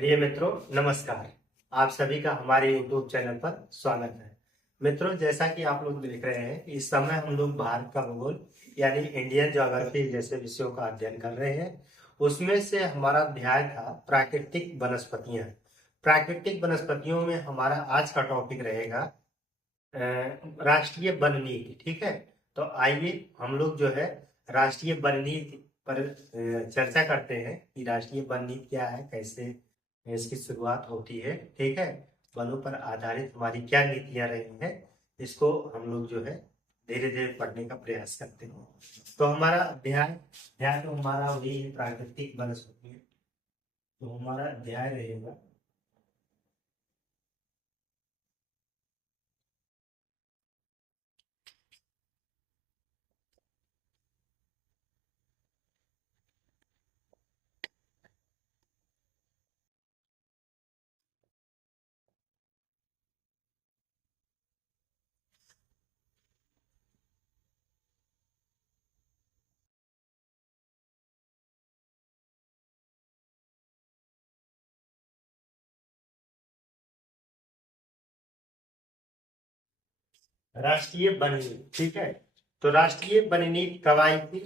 प्रिय मित्रों, नमस्कार। आप सभी का हमारे YouTube चैनल पर स्वागत है। मित्रों, जैसा कि आप लोग देख रहे हैं, इस समय हम लोग भारत का भूगोल यानी इंडियन ज्योग्राफी जैसे विषयों का अध्ययन कर रहे हैं। उसमें से हमारा अध्याय था प्राकृतिक वनस्पतियां। प्राकृतिक वनस्पतियों में हमारा आज का टॉपिक रहेगा राष्ट्रीय वन नीति। ठीक है, तो आइए हम लोग जो है राष्ट्रीय वन नीति पर चर्चा करते हैं कि राष्ट्रीय वन नीति क्या है, कैसे इसकी शुरुआत होती है। ठीक है, वनों पर आधारित हमारी क्या नीतियां रही हैं, इसको हम लोग जो है धीरे धीरे पढ़ने का प्रयास करते हैं। तो हमारा अध्याय अध्याय तो हमारा वही है, प्राकृतिक वनस्पति। तो हमारा अध्याय रहेगा राष्ट्रीय वन नीति। ठीक है, तो राष्ट्रीय वन नीति कब आई थी?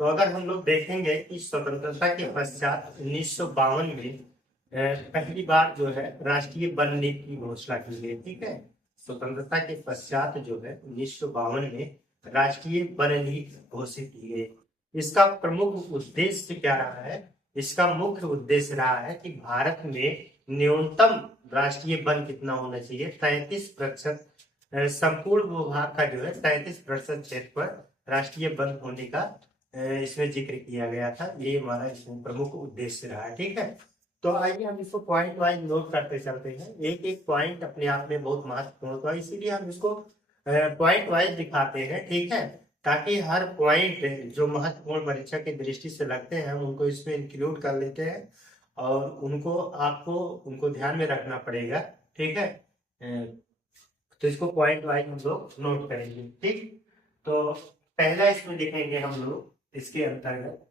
तो अगर हम लोग देखेंगे कि स्वतंत्रता के पश्चात 1952 में पहली बार जो है राष्ट्रीय वन नीति की घोषणा की गई। ठीक है, स्वतंत्रता के पश्चात जो है 1952 में राष्ट्रीय वन नीति घोषित की गई। इसका प्रमुख उद्देश्य क्या रहा है? इसका मुख्य उद्देश्य रहा है कि भारत में न्यूनतम राष्ट्रीय वन कितना होना चाहिए, 33%। संपूर्ण भूभाग का जो है 33% क्षेत्र पर राष्ट्रीय वन होने का इसमें जिक्र किया गया था। ये हमारा इसमें प्रमुख उद्देश्य रहा है। ठीक है, तो आइए हम इसको पॉइंट वाइज नोट करते चलते हैं। एक एक पॉइंट अपने आप में बहुत महत्वपूर्ण होता है, इसीलिए हम इसको पॉइंट वाइज दिखाते हैं। ठीक है, ताकि हर पॉइंट जो महत्वपूर्ण परीक्षा की दृष्टि से लगते हैं उनको इसमें इंक्लूड कर लेते हैं और उनको आपको उनको ध्यान में रखना पड़ेगा। ठीक है, तो इसको पॉइंट वाइज हम लोग नोट करेंगे। ठीक, तो पहला इसमें देखेंगे हम लोग इसके अंतर्गत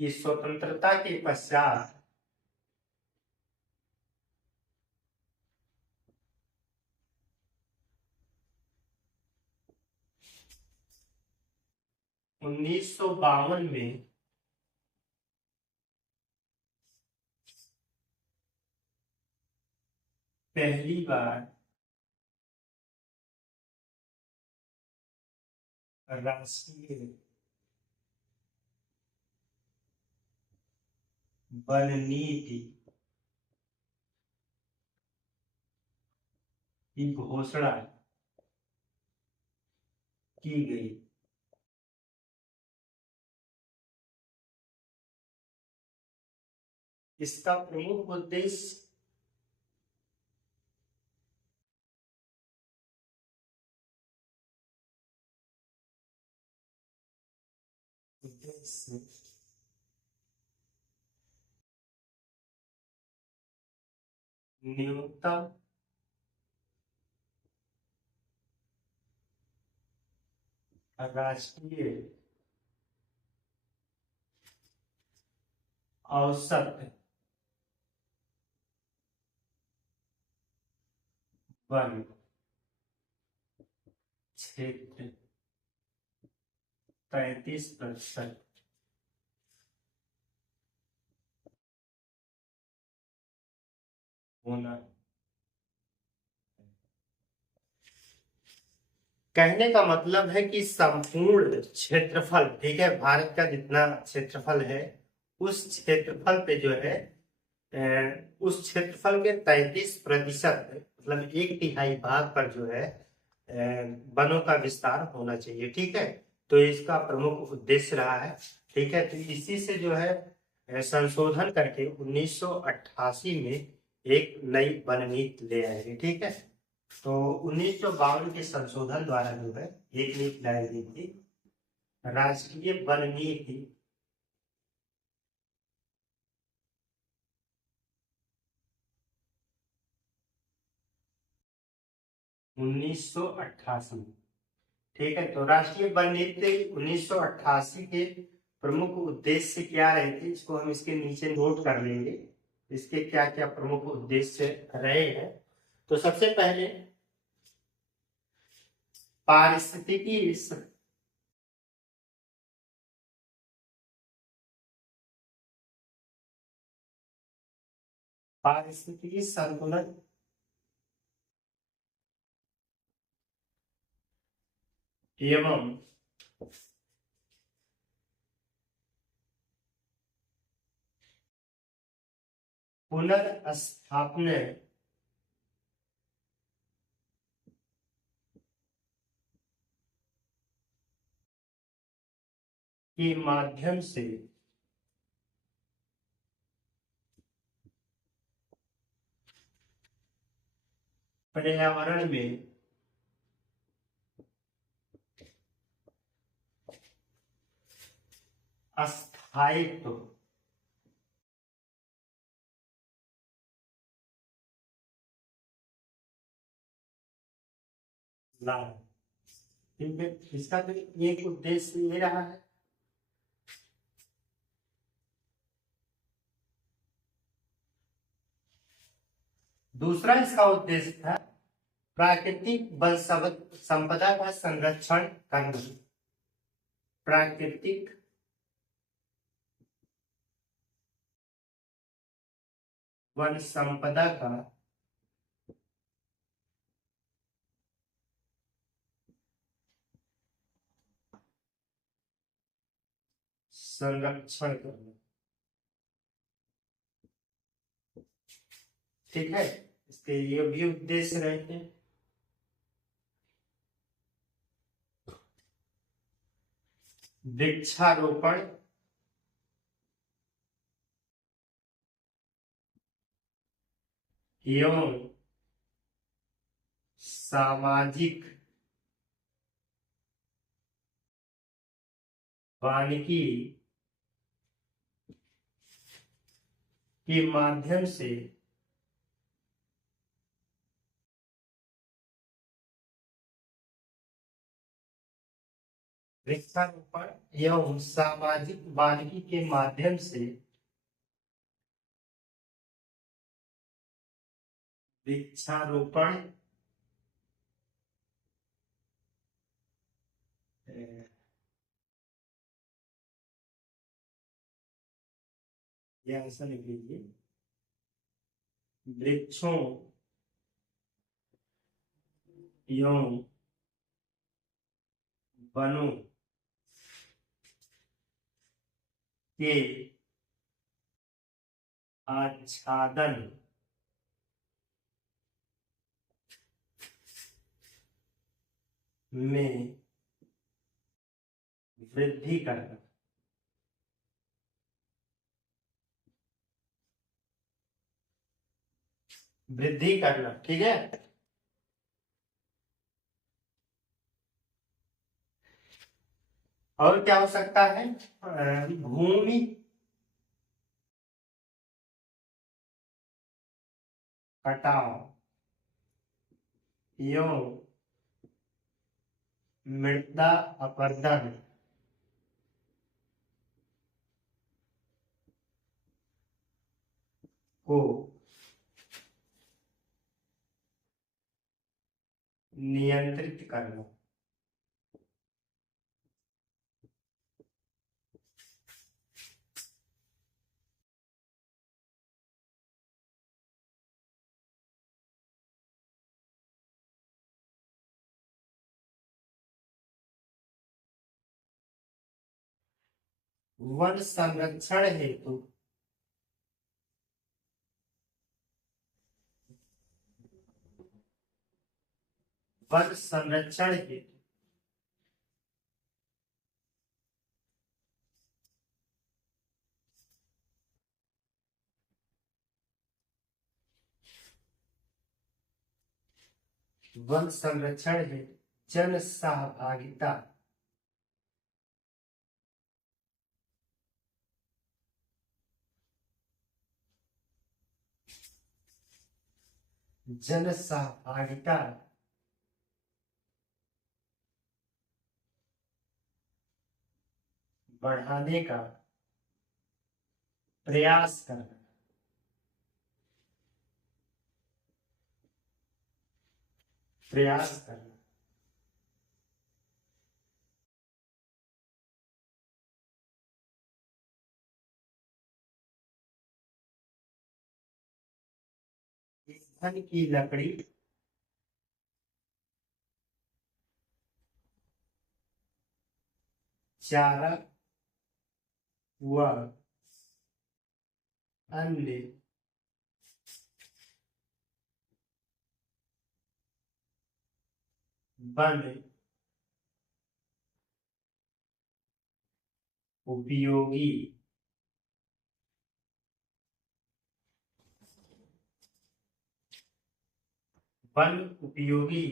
कि स्वतंत्रता के पश्चात उन्नीस सौ बावन में पहली बार राष्ट्रीय वन नीति की घोषणा की गई। इसका प्रमुख उद्देश्य उद्देश्य न्यूनतम राष्ट्रीय औसत वन क्षेत्र 33% होना। कहने का मतलब है कि संपूर्ण क्षेत्रफल, ठीक है, भारत का जितना क्षेत्रफल है उस क्षेत्रफल पे जो है उस क्षेत्रफल के 33% मतलब एक तिहाई भाग पर जो है वनों का विस्तार होना चाहिए। ठीक है, तो इसका प्रमुख उद्देश्य रहा है। ठीक है, तो इसी से जो है संशोधन करके 1988 में एक नई वन नीति ले आएंगे। ठीक है, तो 1952 के संशोधन द्वारा जो है एक नीति लाई गई थी, राष्ट्रीय वन नीति 1988। ठीक है, तो राष्ट्रीय वन नीति 1988 के प्रमुख उद्देश्य क्या रहे थे, इसको हम इसके नीचे नोट कर लेंगे, इसके क्या क्या प्रमुख उद्देश्य रहे हैं। तो सबसे पहले पारिस्थितिकी पारिस्थितिकी संतुलन एवं पुनर्स्थापना के माध्यम से पर्यावरण में अस्थायित्व लाए। ठीक है, इसका तो एक उद्देश्य ये रहा है। दूसरा इसका उद्देश्य था प्राकृतिक वन संपदा का संरक्षण करना। प्राकृतिक वन संपदा का संरक्षण करना। ठीक है, इसके ये भी उद्देश्य रहते हैं। वृक्षारोपण एवं सामाजिक वानिकी के माध्यम से वृक्षारोपण एवं सामाजिक वानिकी के माध्यम से वृक्षारोपण या ऐसा लिख लीजिए, वृक्षों एवं वनों के आच्छादन में वृद्धि करना। वृद्धि करना, ठीक है। और क्या हो सकता है, भूमि कटाव एवं मृदा अपरदन को नियंत्रित करना। वन संरक्षण हेतु वन संरक्षण हेतु वन संरक्षण हेतु जन सहभागिता जन सहभागिता बढ़ाने का प्रयास करना। प्रयास करना। ईंधन की लकड़ी चारा व अन्य वन उपयोगी वन उपयोगी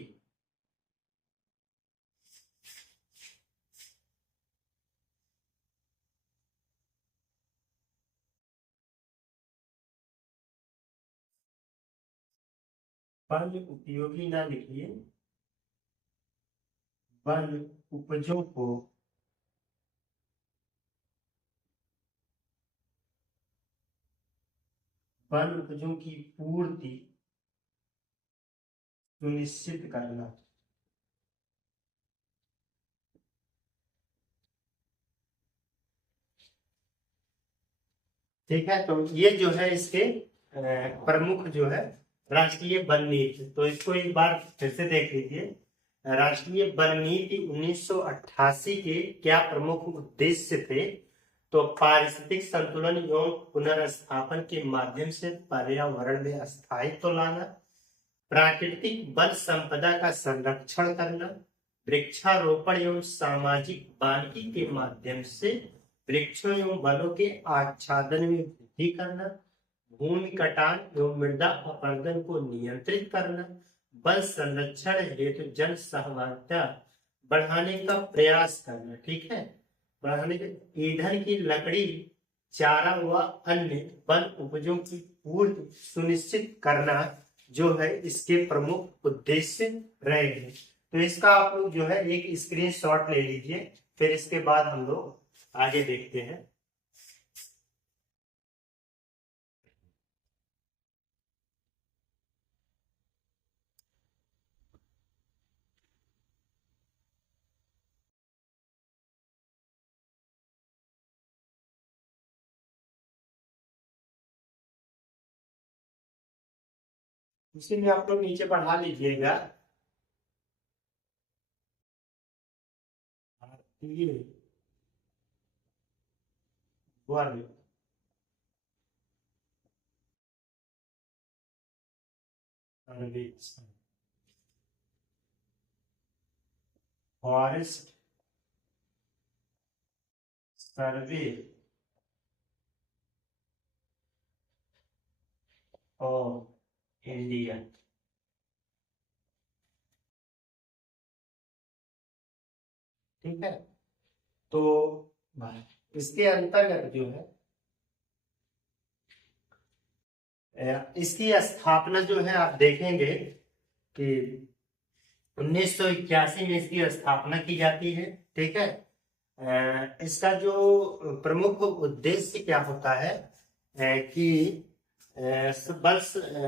वन उपयोगी ना लिखिए, वन उपजों को वन उपजों की पूर्ति सुनिश्चित करना। ठीक है, तो ये जो है इसके प्रमुख जो है राष्ट्रीय वन नीति। तो इसको एक बार फिर से देख लीजिए। राष्ट्रीय वन नीति 1988 के क्या प्रमुख उद्देश्य थे? तो पारिस्थितिक संतुलन एवं पुनर्स्थापन के माध्यम से पर्यावरण में स्थायित्व लाना, प्राकृतिक वन संपदा का संरक्षण करना, वृक्षारोपण एवं सामाजिक वानिकी के माध्यम से वृक्षों एवं वनों के आच्छादन में वृद्धि करना, भूमि कटान एवं मृदा अपरदन को नियंत्रित करना, वन संरक्षण हेतु जन सहभागिता बढ़ाने का प्रयास करना। ठीक है, बढ़ाने के ईंधन की लकड़ी चारा व अन्य वन उपजों की पूर्ति सुनिश्चित करना जो है इसके प्रमुख उद्देश्य रहे हैं। तो इसका आप लोग जो है एक स्क्रीनशॉट ले लीजिए, फिर इसके बाद हम लोग आगे देखते हैं। उसी में आप लोग नीचे बढ़ा लीजिएगा। भारतीय वन सर्वेक्षण, फॉरेस्ट सर्वे ऑफ इंडिया। ठीक है, तो इसके अंतर्गत जो है इसकी स्थापना जो है आप देखेंगे कि 1981 में इसकी स्थापना की जाती है। ठीक है, इसका जो प्रमुख उद्देश्य क्या होता है कि वन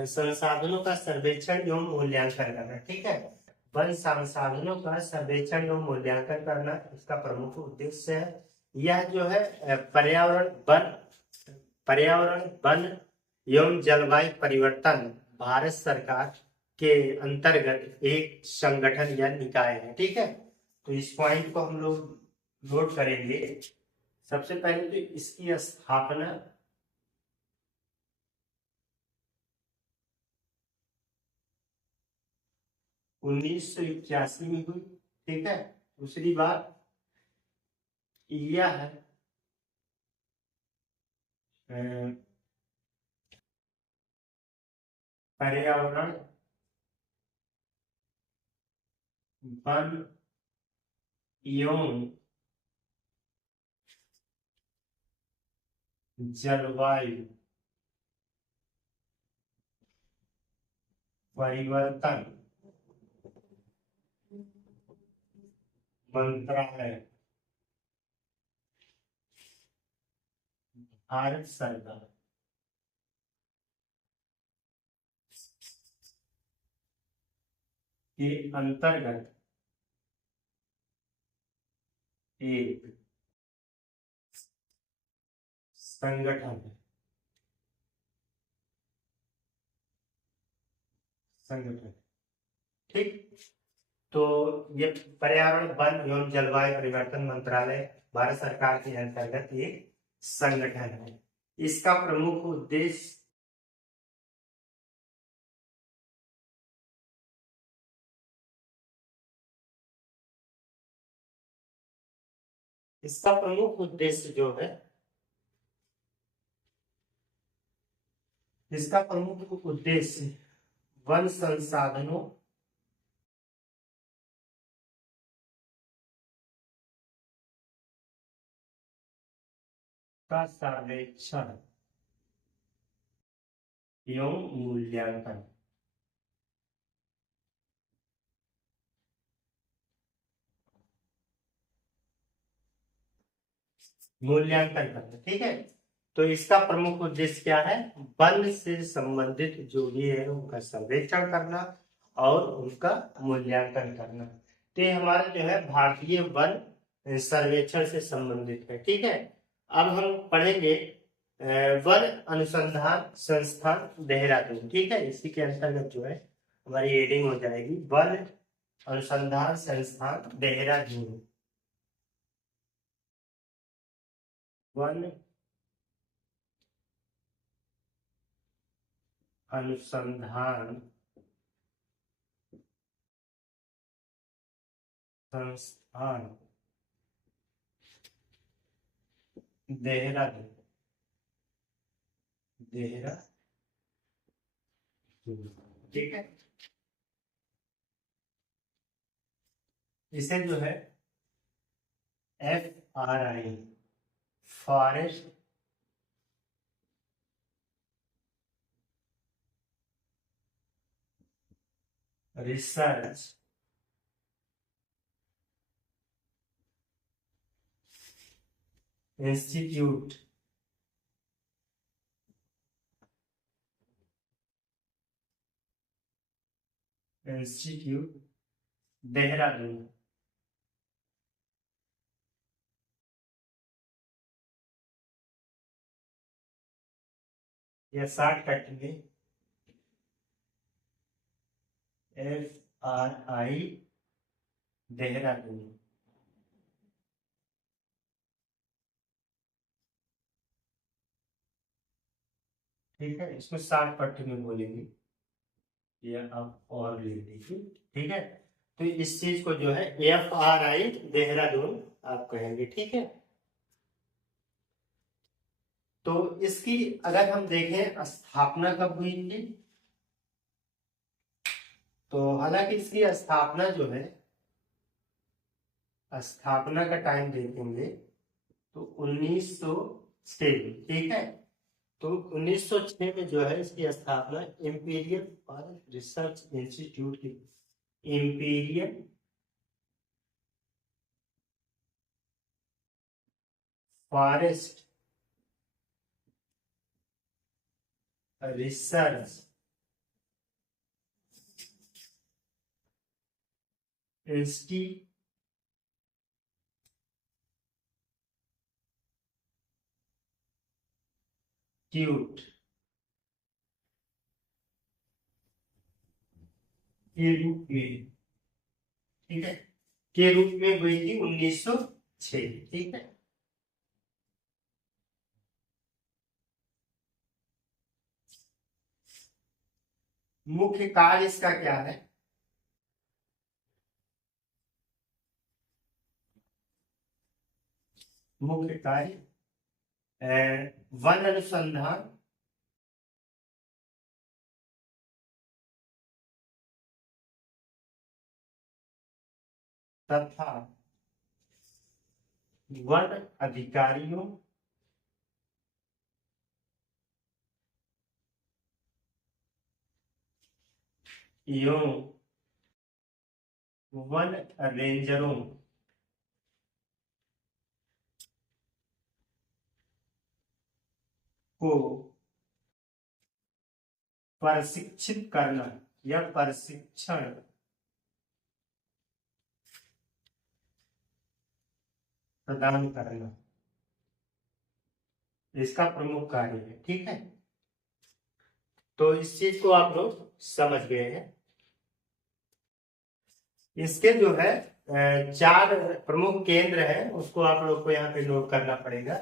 संसाधनों का सर्वेक्षण एवं मूल्यांकन करना। ठीक है, वन संसाधनों का सर्वेक्षण एवं मूल्यांकन करना इसका प्रमुख उद्देश्य है। यह जो है पर्यावरण वन एवं जलवायु परिवर्तन भारत सरकार के अंतर्गत एक संगठन या निकाय है। ठीक है, तो इस पॉइंट को हम लोग नोट करेंगे। सबसे पहले तो इसकी स्थापना 1981 में हुई। ठीक है, दूसरी बात यह पर्यावरण वन एवं जलवायु परिवर्तन मंत्रालय भारत सरकार के अंतर्गत एक संगठन संगठन ठीक। तो ये पर्यावरण वन एवं जलवायु परिवर्तन मंत्रालय भारत सरकार के अंतर्गत एक संगठन है। इसका प्रमुख उद्देश्य जो है, इसका प्रमुख उद्देश्य वन संसाधनों का सर्वेक्षण एवं मूल्यांकन करना ठीक है। तो इसका प्रमुख उद्देश्य क्या है? वन से संबंधित जो भी है उनका सर्वेक्षण करना और उनका मूल्यांकन करना। तो ये हमारा जो है भारतीय वन सर्वेक्षण से संबंधित है ठीक है। अब हम पढ़ेंगे वन अनुसंधान संस्थान देहरादून ठीक है। इसी के अंतर्गत जो है हमारी हेडिंग हो जाएगी वन अनुसंधान संस्थान देहरादून। वन अनुसंधान संस्थान देहरादून ठीक है। इसे जो है FRI forest research institute Dehradun या शॉर्टकट में FRI देहरादून ठीक है। इसको शॉर्टकट में बोलेंगे या आप और लिख दीजिए ठीक है। तो इस चीज को जो है FRI देहरादून आप कहेंगे ठीक है। तो इसकी अगर हम देखें स्थापना कब हुई थी, तो हालांकि इसकी स्थापना जो है, स्थापना का टाइम देखेंगे तो 1906 ठीक है। तो 1906 में जो है इसकी स्थापना इंपीरियल फॉरेस्ट रिसर्च इंस्टीट्यूट की, इंपीरियल फॉरेस्ट रिसर्च इंस्टीट्यूट के रूप में ठीक है, के रूप में हुई थी 1906 ठीक है। मुख्य कार्य इसका क्या है? मुख्य कार्य वन अनुसंधान तथा वन अधिकारियों एवं वन रेंजरों को प्रशिक्षित करना या प्रशिक्षण प्रदान करना इसका प्रमुख कार्य है। ठीक है, तो इस चीज को आप लोग समझ गए हैं। इसके जो है चार प्रमुख केंद्र हैं, उसको आप लोग को यहाँ पे नोट करना पड़ेगा।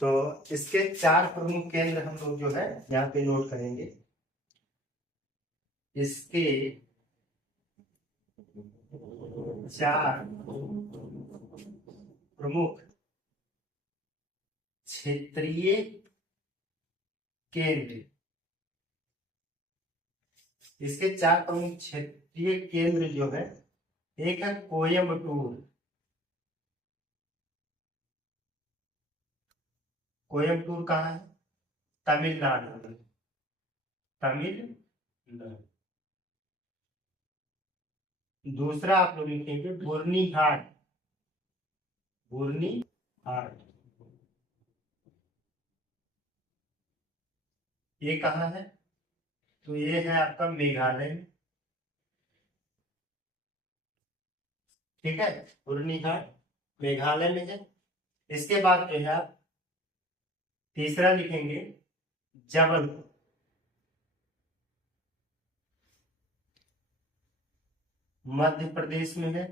तो इसके चार प्रमुख केंद्र हम लोग जो है यहाँ पे नोट करेंगे। इसके चार प्रमुख क्षेत्रीय केंद्र, इसके चार प्रमुख क्षेत्रीय केंद्र जो है, एक है कोयम्बटूर। कोयम्बटूर कहाँ है? तमिलनाडु में। तमिलनाडु। दूसरा आप लोग लिखेंगे बुर्नीहाट। बुर्नीहाट ये कहाँ है? तो ये है आपका मेघालय में। ठीक है, बुर्नीहाट मेघालय में है। इसके बाद जो है आप तीसरा लिखेंगे जबलपुर। मध्य प्रदेश में है।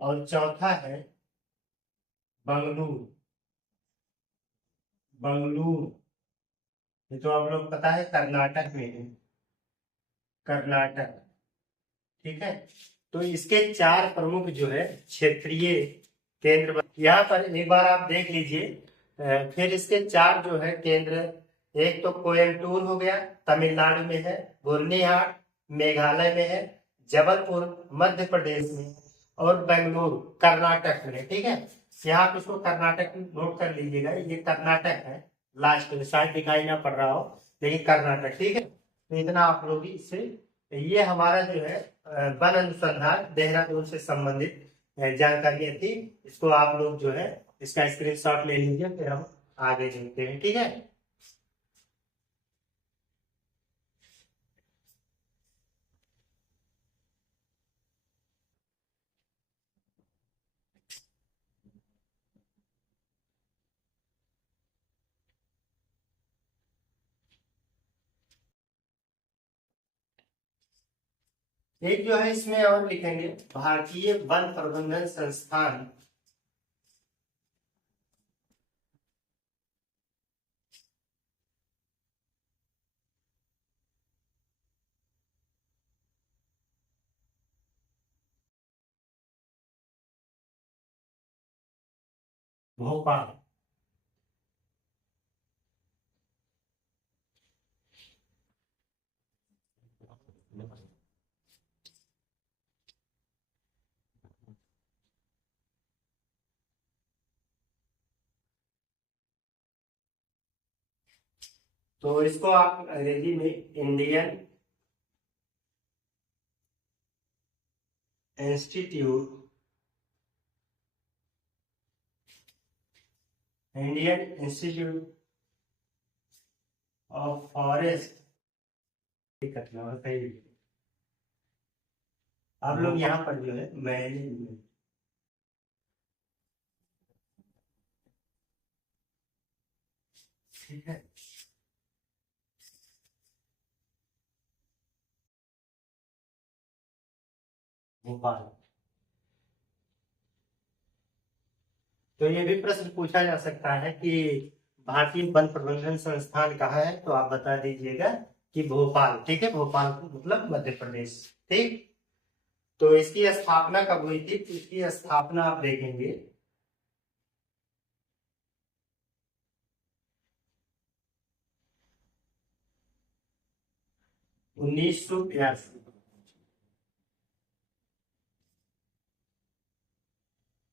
और चौथा है बंगलुरु। बंगलुरु ये तो आप लोग पता है कर्नाटक में है। कर्नाटक। ठीक है, तो इसके चार प्रमुख जो है क्षेत्रीय केंद्र, यहाँ पर एक बार आप देख लीजिए। फिर इसके चार जो है केंद्र, एक तो कोयम्बटूर हो गया, तमिलनाडु में है। बुर्नीहाट मेघालय में है। जबलपुर मध्य प्रदेश में। और बेंगलुरु कर्नाटक में। ठीक है, यहाँ पे इसको कर्नाटक नोट कर लीजिएगा, ये कर्नाटक है। लास्ट में शायद दिखाई ना पड़ रहा हो, लेकिन कर्नाटक। ठीक है, तो इतना आप लोग इससे, ये हमारा जो है वन अनुसंधान देहरादून से संबंधित जानकारियां थी। इसको आप लोग जो है इसका स्क्रीनशॉट ले लीजिए, फिर हम आगे चलते हैं। ठीक है, एक जो है इसमें और लिखेंगे भारतीय वन प्रबंधन संस्थान। भोपाल। तो इसको आप अंग्रेजी में Indian institute Indian institute of forest करना सही। आप लोग यहाँ पर जो है मैंने, ठीक है, भोपाल। तो ये भी प्रश्न पूछा जा सकता है कि भारतीय वन प्रबंधन संस्थान कहाँ है, तो आप बता दीजिएगा कि भोपाल। ठीक है, भोपाल मतलब मध्य प्रदेश। ठीक, तो इसकी स्थापना कब हुई थी? तो इसकी स्थापना आप देखेंगे 1982।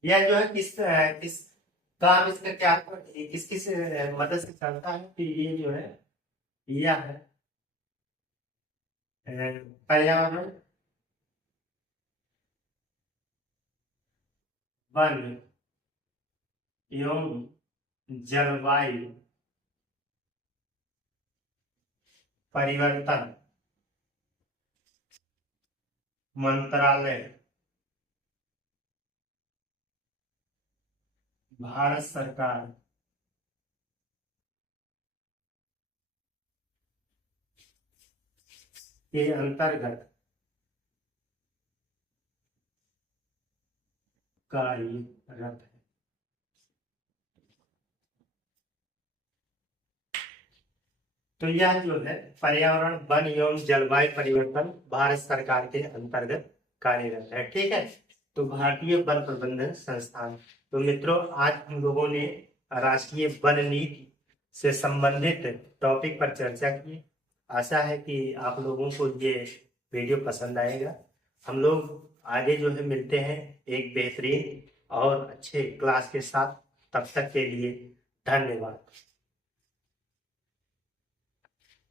यह जो है किस काम इसका क्या, किस किस मदद से चलता है? कि ये जो है यह है अ, पर्यावरण वन एवं जलवायु परिवर्तन मंत्रालय, भारत सरकार के अंतर्गत कार्यरत है। तो यह जो है पर्यावरण वन एवं जलवायु परिवर्तन भारत सरकार के अंतर्गत कार्यरत है। ठीक है, तो भारतीय वन प्रबंधन संस्थान। तो मित्रों, आज हम लोगों ने राष्ट्रीय वन नीति से संबंधित टॉपिक पर चर्चा की। आशा है कि आप लोगों को ये वीडियो पसंद आएगा। हम लोग आगे जो है मिलते हैं एक बेहतरीन और अच्छे क्लास के साथ। तब तक के लिए धन्यवाद।